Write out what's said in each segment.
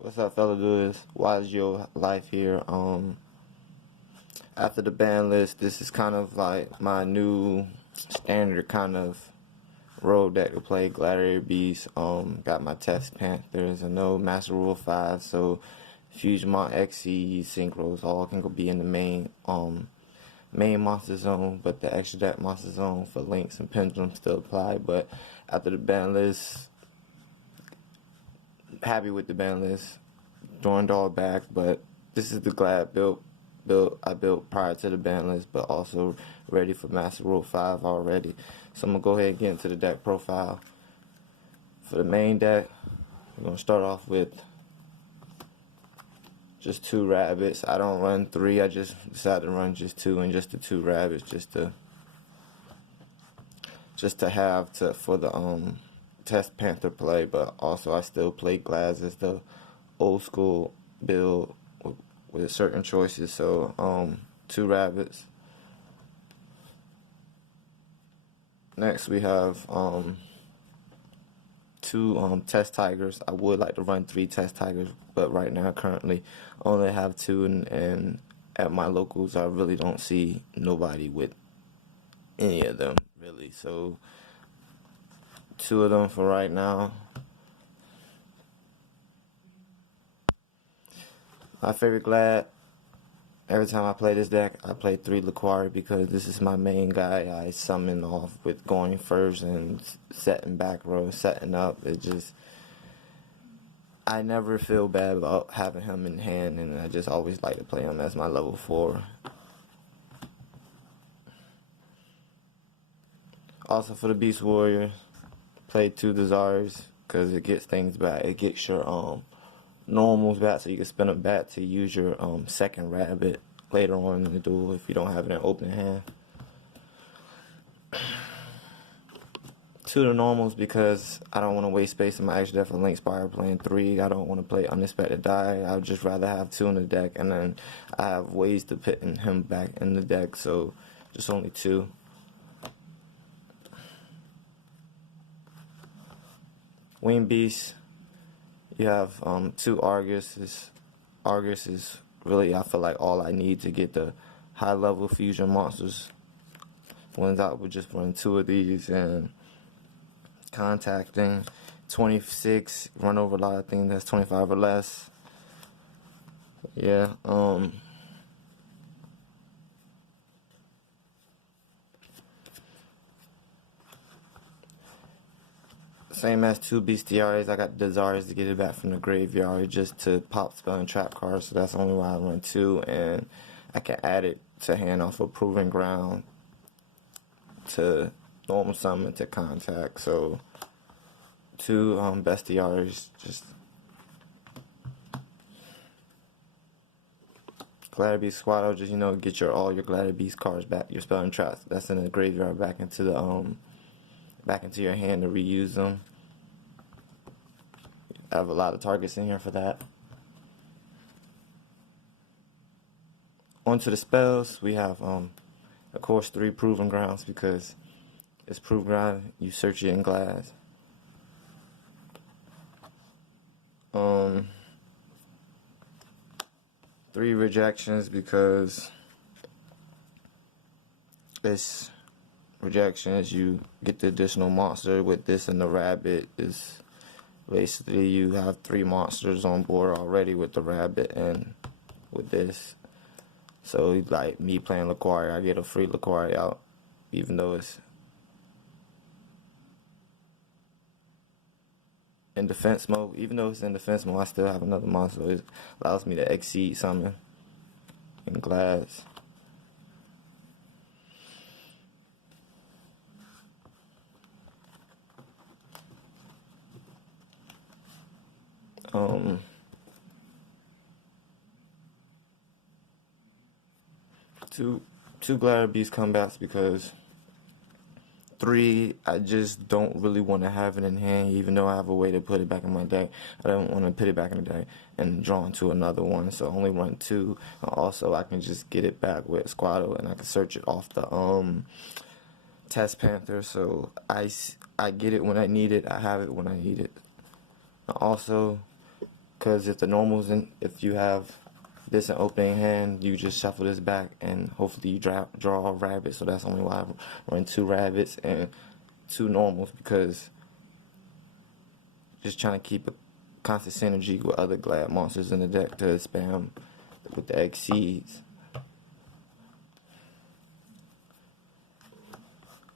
What's up, fellow duelists? Y.G.O-LYFE here. After the ban list, this is kind of like my new standard kind of road deck to play. Gladiator Beast. Got my Test Panthers and no Master Rule 5, so Fusionmon, XC, Synchros all can go be in the main monster zone, but the extra deck monster zone for links and pendulums still apply. But after the ban list, happy with the ban list. Joined all back, but this is the Glad build I built prior to the ban list, but also ready for Master Rule 5 already. So I'm gonna go ahead and get into the deck profile. For the main deck, we're gonna start off with just 2 rabbits. I don't run 3, I just decided to run just 2, and just the 2 rabbits just to have for the Test Panther play, but also I still play Glads as the old school build with certain choices. So 2 rabbits. Next we have 2 test tigers. I would like to run 3 test tigers, but right now currently only have 2, and at my locals I really don't see nobody with any of them really. So 2 of them for right now. My favorite Glad, every time I play this deck, I play 3 Liquari because this is my main guy. I summon off with going first and setting back row, setting up. I never feel bad about having him in hand, and I just always like to play him as my level 4. Also for the Beast Warrior, play 2 Desires because it gets things back. It gets your normals back, so you can spin them back to use your second rabbit later on in the duel if you don't have it in open hand. 2 the normals because I don't want to waste space in my extra deck for Link Spire playing 3. I don't want to play Unexpected Die. I would just rather have 2 in the deck, and then I have ways to put him back in the deck, so just only 2. Wing Beast, you have 2 Arguses. Argus is really, I feel like, all I need to get the high level fusion monsters. Ones out would just run 2 of these, and contacting 26, run over a lot of things that's 25 or less. Yeah, same as 2 Bestiaries. I got Desires to get it back from the graveyard just to pop spell and trap cards, so that's the only why I run 2, and I can add it to hand off of Proving Ground to normal summon to contact. So 2 Bestiaries, just Gladiator Beast Squad, just get all your Gladiator Beast cards back, your spell and traps that's in the graveyard back into the back into your hand to reuse them. I have a lot of targets in here for that. On to the spells, we have of course 3 Proving Grounds because it's Proving Ground, you search it in Glass. 3 Rejections because it's rejections, you get the additional monster with this, and the rabbit is basically you have 3 monsters on board already with the rabbit and with this. So like me playing Liquari, I get a free Liquari out, even though it's in defense mode. Even though it's in defense mode, I still have another monster. It allows me to exceed summon in Glass. Two Gladiator Beast combats because 3, I just don't really want to have it in hand, even though I have a way to put it back in my deck. I don't want to put it back in the deck and draw into another one, so I only run 2. Also, I can just get it back with Squado, and I can search it off the Test Panther, so I get it when I need it, I have it when I need it. Also, Because if the normals, if you have this in opening hand, you just shuffle this back and hopefully you draw a rabbit. So that's only why I run 2 rabbits and 2 normals, because just trying to keep a constant synergy with other Glad monsters in the deck to spam with the Exceeds.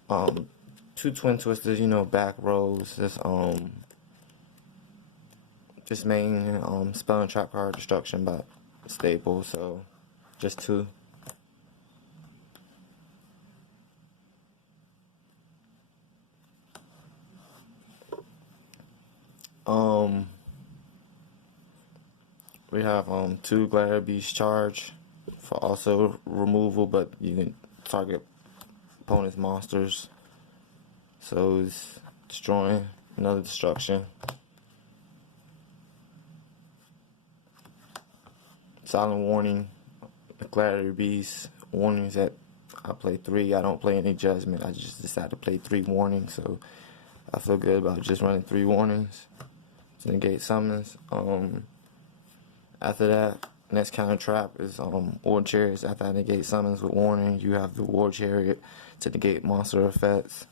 2 Twin Twisters, you know, back rows. This main spell and trap card destruction by staple, so just 2. We have 2 Gladiator Beast charge for also removal, but you can target opponent's monsters. So it's destroying, another destruction. Silent warning, Gladiator Beast warnings that I play 3. I don't play any judgment. I just decided to play 3 warnings, so I feel good about just running 3 warnings to negate summons. After that, next counter trap is War Chariots. After I negate summons with warning, you have the War Chariot to negate monster effects.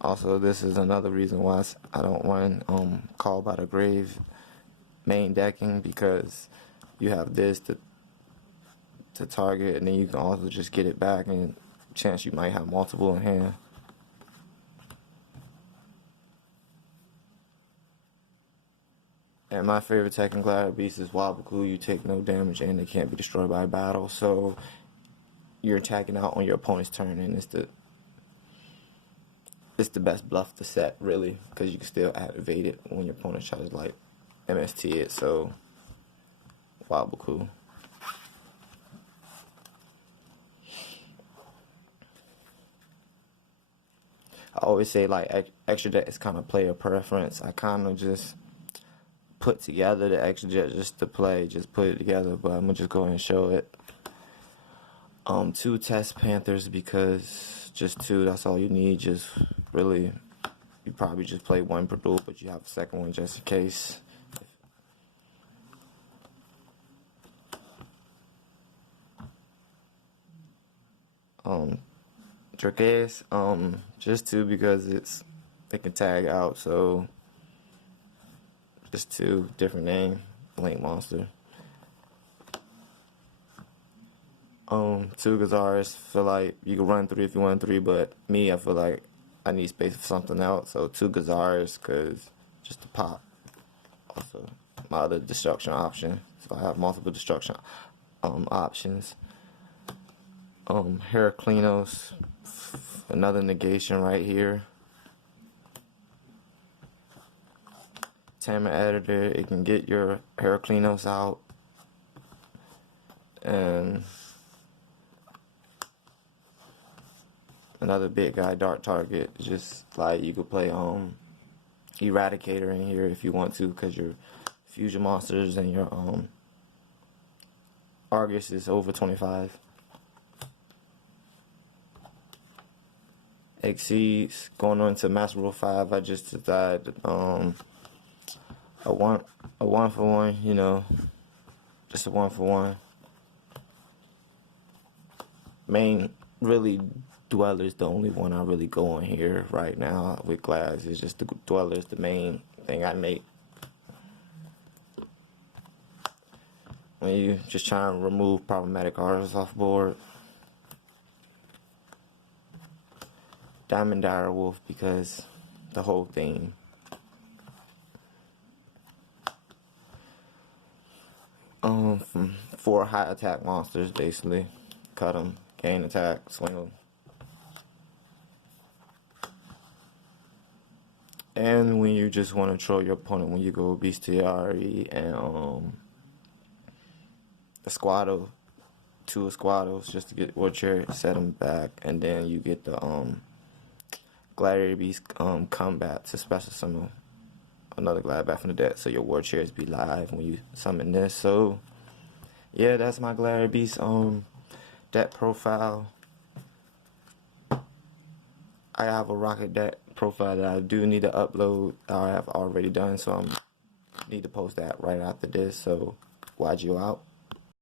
Also, this is another reason why I don't run Call by the Grave main decking, because you have this to target, and then you can also just get it back, and chance you might have multiple in hand. And my favorite tech in Gladiator Beast is Y.G.O-LYFE. You take no damage and they can't be destroyed by battle, so you're attacking out on your opponent's turn, and it's the best bluff to set, really, because you can still activate it when your opponent tries to like MST it. So Y.G.O-LYFE. I always say like extra deck is kind of player preference. I kind of just put together the extra jet just to play, just put it together, but I'm gonna just go ahead and show it. 2 Test Panthers, because just 2, that's all you need. Just really, you probably just play 1 per duel, but you have a second one just in case. Drakeus, just 2 because they can tag out, so just 2, different name, Link Monster. 2 Gazars, feel like you can run 3 if you want 3, but me, I feel like I need space for something else, so 2 Gazars, cause just to pop. Also, my other destruction option, so I have multiple destruction options. Heraclinos, another negation right here. Tamar Editor, it can get your Heraclinos out, and another big guy, Dark Target. Just like you could play Eradicator in here if you want to, because your fusion monsters and your Argus is over 25. Exceeds, going on to Master Rule 5, I just decided a one for one, you know, just a 1 for 1. Main, really, Dweller is the only one I really go on here right now with Glass. It's just the Dweller is the main thing I make. When you just try to remove problematic cards off board. Diamond Dire Wolf, because the whole thing. From 4 high attack monsters, basically. Cut them, gain attack, swing them. And when you just want to troll your opponent, when you go Bestiari and the Squado, 2 Squados, just to get War Chariot, set them back, and then you get the Gladiator Beast combat to special summon another Glad back from the deck, so your War Chariots be live when you summon this. So yeah, that's my Gladiator Beast deck profile. I have a Rocket deck profile that I do need to upload. I have already done, so I'm Need to post that right after this. So, Y.G.O out.